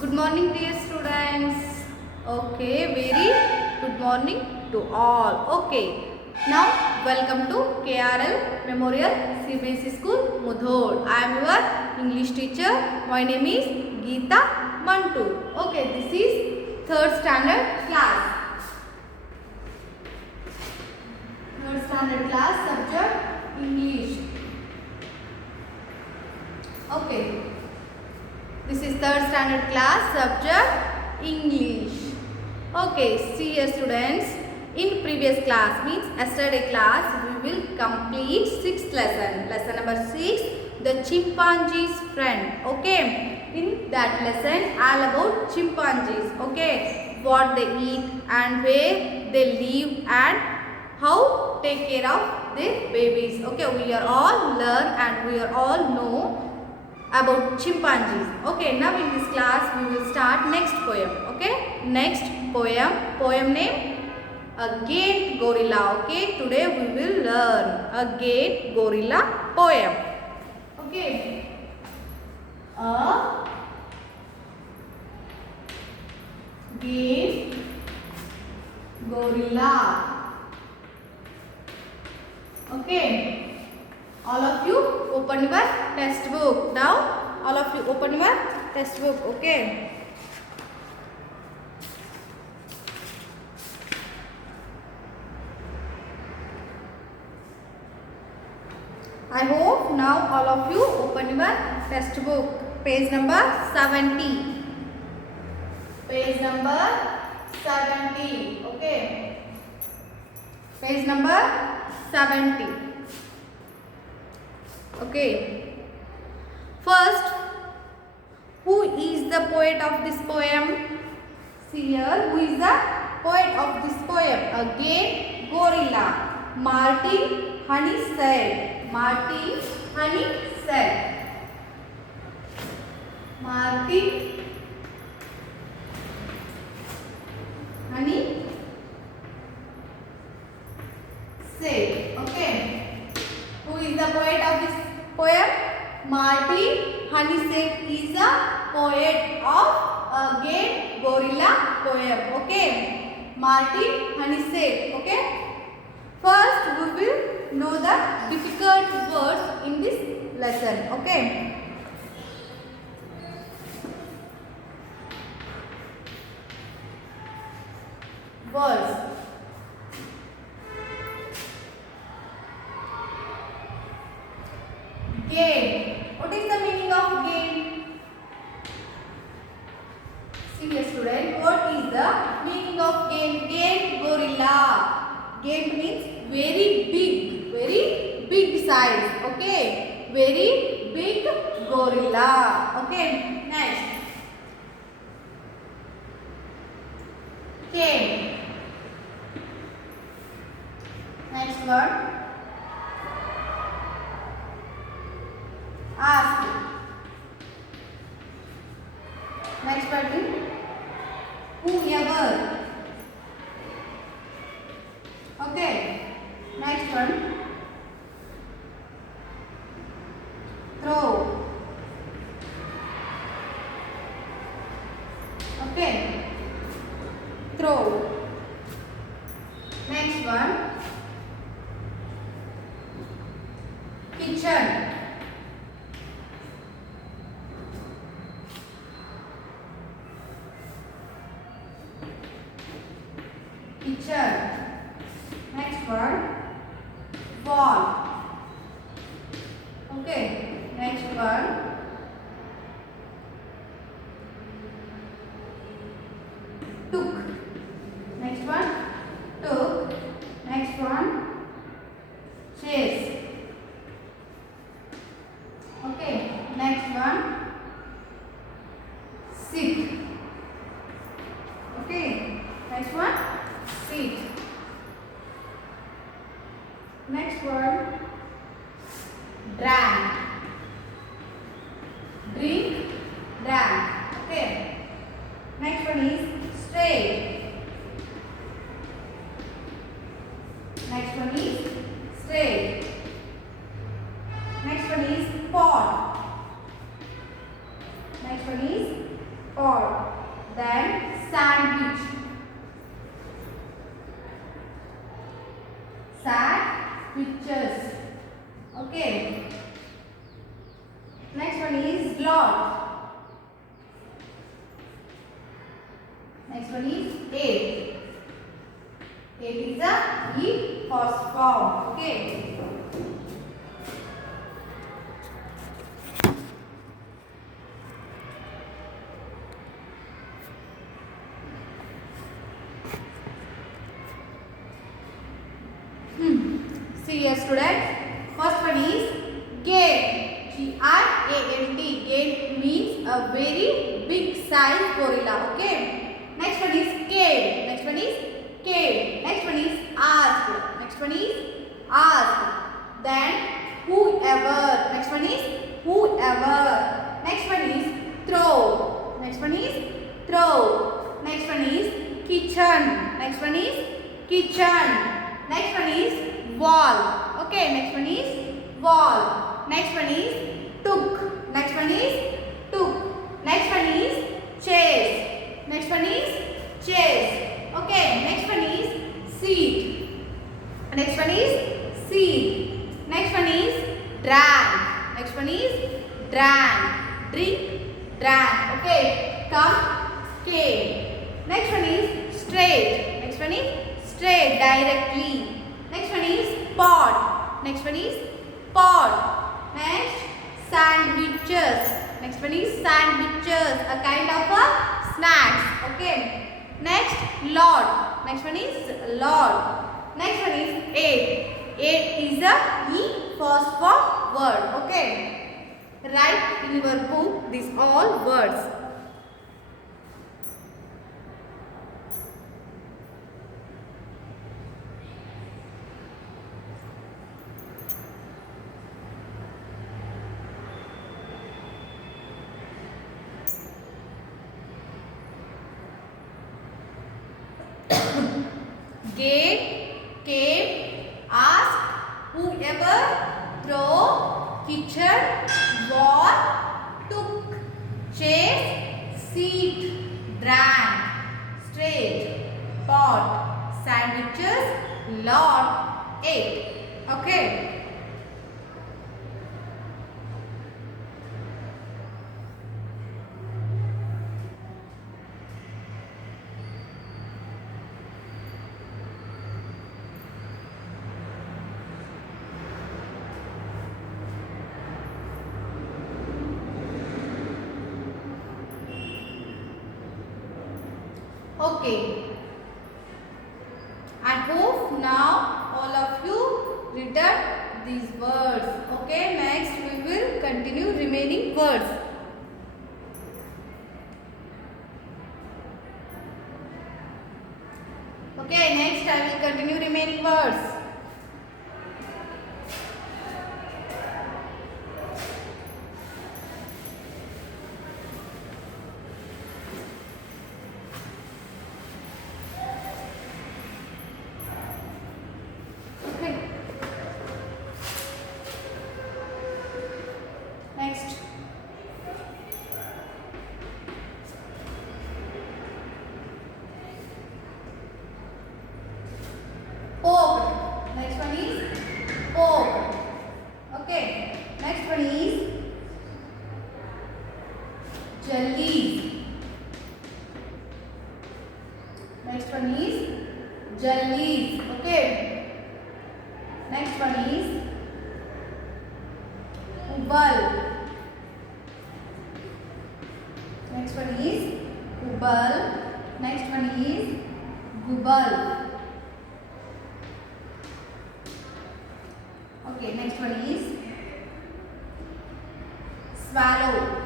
Good morning, dear students. Okay, very good morning to all. Okay, now welcome to KRL Memorial CBSE School, Mudhol. I am your English teacher. My name is Geeta Mantu. Okay, this is third standard class. Third standard class subject English. Okay. This is third standard class subject English. Okay, see here students. In previous class means yesterday class we will complete sixth lesson. Lesson number 6, the chimpanzee's friend. Okay, in that lesson all about chimpanzees. Okay, what they eat and where they live and how take care of their babies. Okay, we are all learn and we are all know about chimpanzees. Okay, now in this class we will start next poem. Okay, next poem name a gate gorilla. Okay, today we will learn a gate gorilla poem. Okay, a gate gorilla. Okay, all of you open your textbook. Now all of you open your textbook. Okay. I hope now all of you open your textbook. Page number 70. Page number 70. Okay. Page number 70. Okay. First, who is the poet of this poem? See here, who is the poet of this poem? Again, gorilla. Martin Honeysett. Martin Honeysett. Martin Honeysett. Okay. Who is the poet of this poem? Martin Honeysett is the poet of a gate gorilla poem. Okay, Martin Honeysett. Okay. First, we will know the difficult words in this lesson. Okay. Words. Gate. What is the meaning of gate? See here student, what is the meaning of gate? Gate gorilla. Gate means very big size. Okay, very big gorilla. Okay, next. Came. Next word. Ask. Next word is whoever. Okay. Next one. Throw. Okay. Throw. Next one. Kitchen. Kitchen. Next word, wall. Okay, next word, took. Next one, took. Next one, chase. Okay, next one, sit. Okay, next one, sit. Next word, drank. Drink, drank. Okay. Next one is straight. Next one is straight. Next one is pot. Next one is Pod. Then sandwich. Sandwiches. Okay. Next one is lot. Next one is eight. Eight is the E first form. Okay. See here, student. First one is gate. G-R-A-N-T. Gate means a very big size gorilla. Okay. Next one is cave. Next one is cave. Next one is ask. Next one is ask. Then whoever. Next one is whoever. Next one is throw. Next one is throw. Next one is kitchen. Next one is kitchen. Next one is wall. Okay, next one is wall. Next one is took. Next one is took. Next one is chase. Next one is chase. Okay, next one is seat. Next one is seat. Next one is drank. Next one is drank. Drink, drank. Okay, come, came. Next one is straight. Next one is straight, directly. Next one is pot. Next one is pot. Next, sandwiches. Next one is sandwiches, a kind of a snacks. Okay. Next, lot. Next one is lot. Next one is eight. Eight is a E first form word. Okay. Write in your book these all words. Gate, cave, ask, whoever, throw, kitchen, wall, took, chase, seat, drank, straight, pot, sandwiches, lot, ate. Okay. Okay. I hope now all of you written these words. Okay. Next we will continue remaining words. Okay. Next I will continue remaining words. Next. Pork. Next one is pork. Okay. Next one is jellies. Next one is jellies. Okay. Next one is ubal. Next one is ubal. Next one is gubal. Okay, next one is swallow.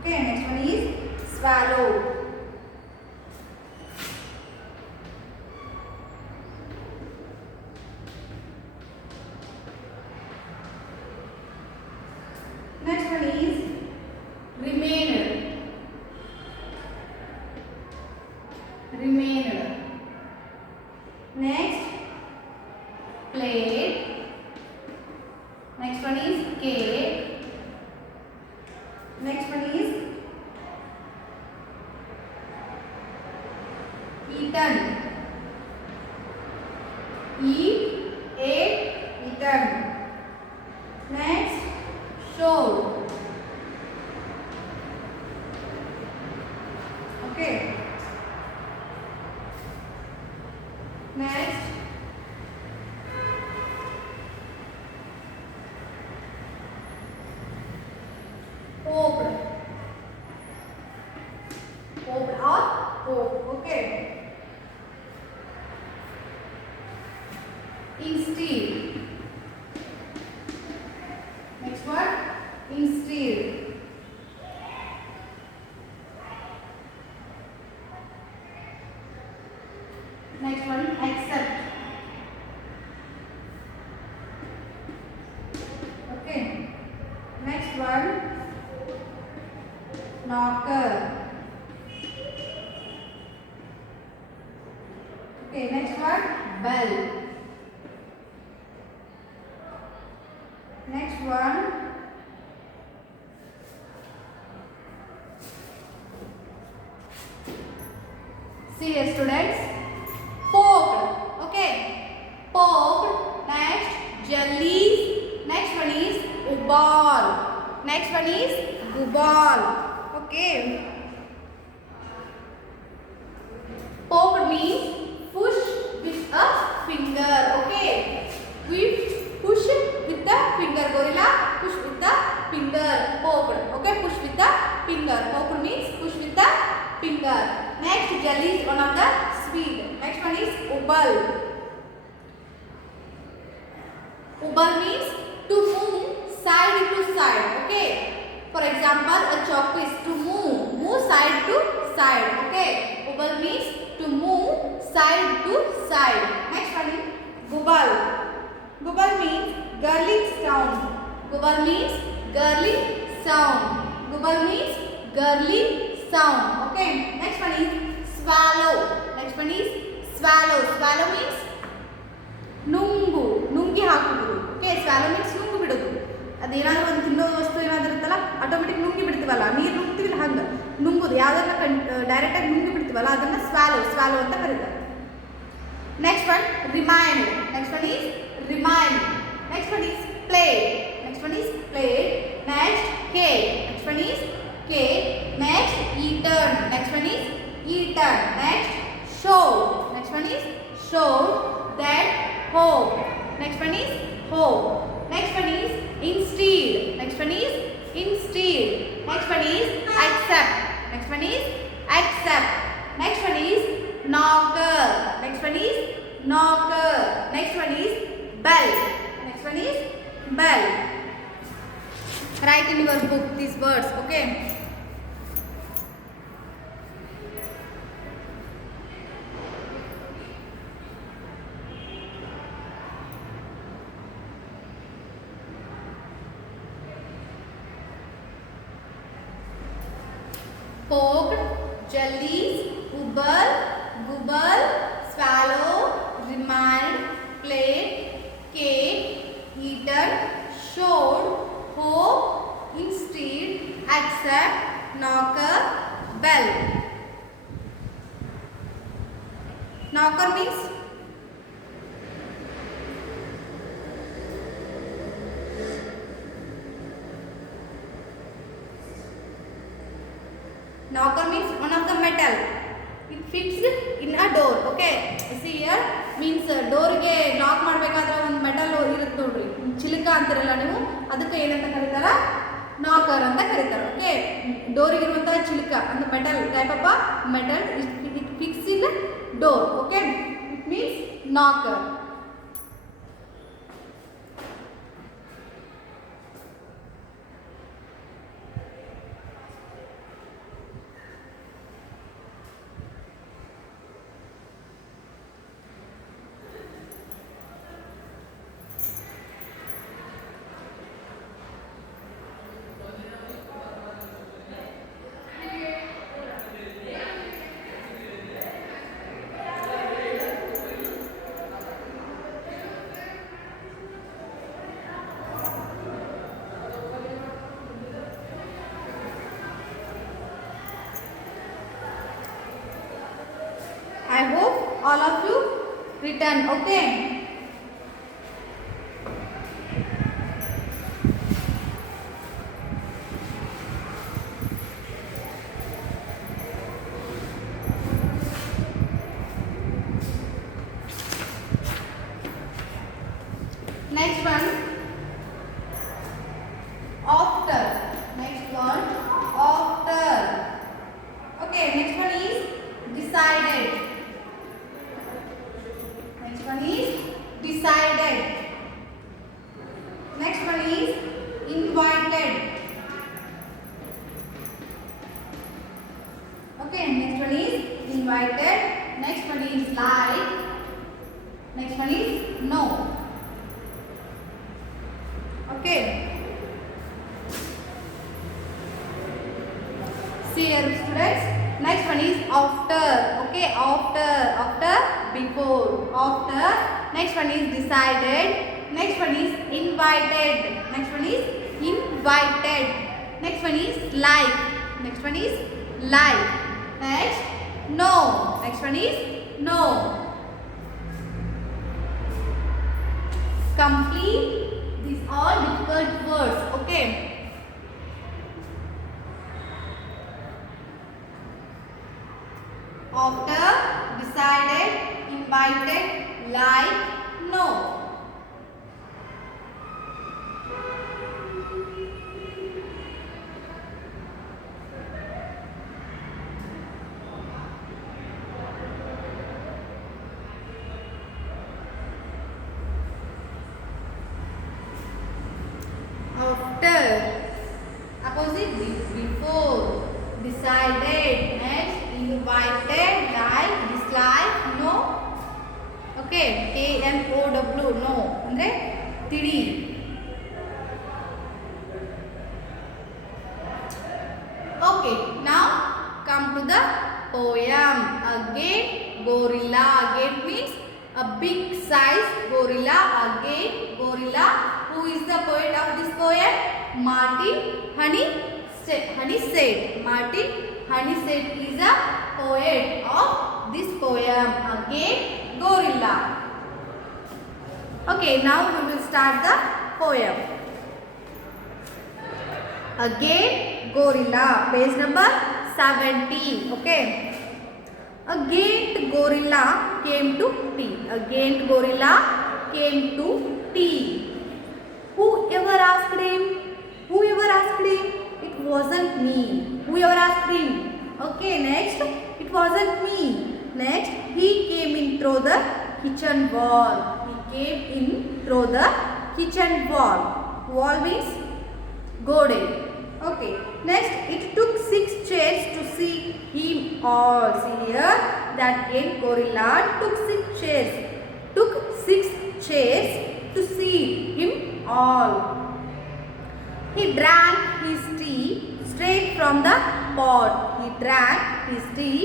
Okay, next one is swallow. Next one is remainer. Remainer. Next, plate. Next one is cake. eaten. Eat, ate, eaten. Next, showed. Okay. Next, poked. Poked or poked. Okay. Instead. Next word, instead. Next one, accept. Okay. Next one, knocker. Okay. Next one, bell. Next one, see here students, poked. Okay, poked. Next, jellies. Next one is ubal. Next one is gubal. Okay, poked means push with a finger. Okay, we push with the finger. Gorilla push with the finger. Poked. Okay, push with the finger. Poked means push with the finger. Next, jelly is one of the sweet. Next one is ubal. Ubal means to move side to side. Okay. For example, a chalk is to move side to side. Okay. Ubal means to move side to side. Next one is gubal. Gubal means gurgling sound. Gubal means gurgling sound. Gubal means gurgling sound. Okay. Next one is swallow. Next one is swallow. Swallow means ನುಂಗು. ನುಂಗಿ ಹಾಕುವುದು. Okay. Swallow means ನುಂಗು ಬಿಡೋದು. ಅದೇನಾದರೂ ಒಂದು ತಿನ್ನೋ ವಸ್ತು ಏನಾದರೂ ಇರುತ್ತಲ್ಲ, automatic ನುಂಗಿ ಬಿಡ್ತೀವಲ್ಲ, ನೀರು ನುಂಗ್ತೀವಿ ಹಂಗೆ ನುಂಗುದು. ಯಾವುದನ್ನ ಡೈರೆಕ್ಟಾಗಿ ನುಂಗಿ ಬಿಡ್ತೀವಲ್ಲ ಅದನ್ನು ಸ್ವಾಲೋ ಅಂತ ಕರೀತಾರೆ. Next one remind. Next one is remind. Next one is played. Next one is played. Next cake. Next one is cake. Next eaten. Next one is eaten. Next showed. Next one is showed. Then hope. Next one is hope. Next one is instead. Next one is instead. Next one is accept. Next one is accept. Next one is knocker. Next one is knocker. Next one is bell. Next one is bell. Write in your book these words. Okay. Poked, jellies, ubal, gubal, swallow, remind, played, cake, eaten, showed, hope, instead, accept, knocker, bell. Knocker means knocker means one of the metal. It fixed in a door. Okay. See here means door ge knock ಮಾಡಬೇಕಾದ್ರೆ ಒಂದು metal ಇರುತ್ತೆ ನೋಡ್ರಿ, ಚಿಲಕ ಅಂತಿರಲ್ಲ ನೀವು, ಅದಕ್ಕೆ ಏನಂತ ಕರೀತಾರ? knocker ಅಂತ ಕರೀತಾರೆ. ಓಕೆ, ಡೋರ್ ಇರುವಂತಹ ಚಿಲಕ ಅಂದ್ರೆ metal type of metal it fix in door. Okay, it means knocker. written. Okay. Next one, after. Next one, after. Okay, next one is decided. Next one is decided. Next one is invited. Okay, next one is invited. Next one is like. Next one is no. Okay. See here, students. Next one is after. Okay, after, before, after. Next one is decided. Next one is invited. Next one is invited. Next one is like. Next one is like. Next, no. Next one is no. Complete. These are difficult words. Okay. After, decided, invited, like, no. After, opposite, before, decided, next, invited, like, dislike, no. Okay, KNOW, no. Andre, tidi. Okay, now come to the poem. Again, gorilla. Again means a big size gorilla. Again, gorilla. Who is the poet of this poem? Martin Honeysett. Martin Honeysett is a poet of this poem. Again, gorilla. Okay, now we will start the poem. Again, gorilla. Page number 17. Okay. A gaunt gorilla came to tea. A gaunt gorilla came to tea. Whoever asked him? Whoever asked him? It wasn't me. Whoever asked him? Okay, next. It wasn't me. Next, he came in through the kitchen wall. He came in through the kitchen wall. Wall means gode. Okay. Next, it took 6 chairs to see him all. See here, that gaunt gorilla took 6 chairs. Took 6 chairs to see him all. He drank his tea straight from the pot. He drank his tea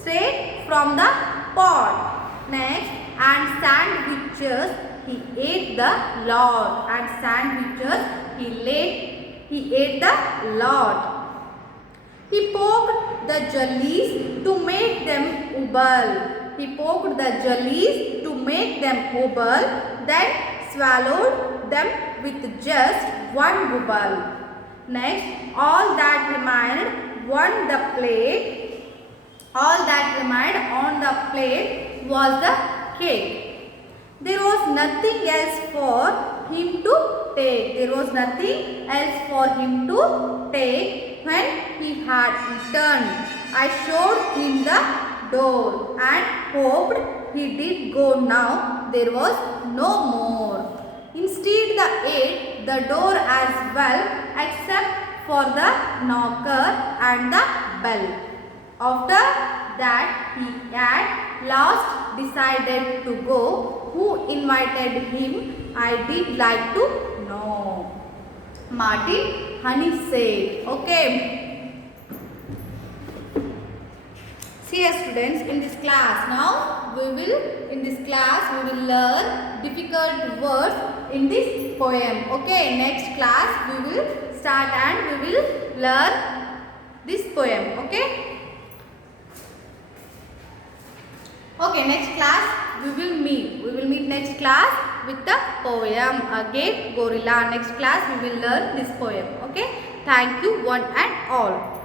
straight from the pot. Next, and sandwiches he ate the lot. And sandwiches he ate the lot. He poked the jellies to make them ubble. He poked the jellies to make them ubble, then swallowed them with just one bubble. Next, all that remained on the plate was the cake. There was nothing else for him to take. There was nothing else for him to take when he had eaten. I showed him the door and hoped he did go now. There was no more. Instead, they ate the door as well, except for the knocker and the bell. After that, he at last decided to go. Who invited him? I did like to know. Martin Honeysett. Okay. See here, students, in this class now we will learn difficult words in this poem. Okay, next class we will start and we will learn this poem. Okay. Okay, next class we will meet. We will meet next class with the poem. Again, gorilla. Next class we will learn this poem. Okay. Thank you one and all.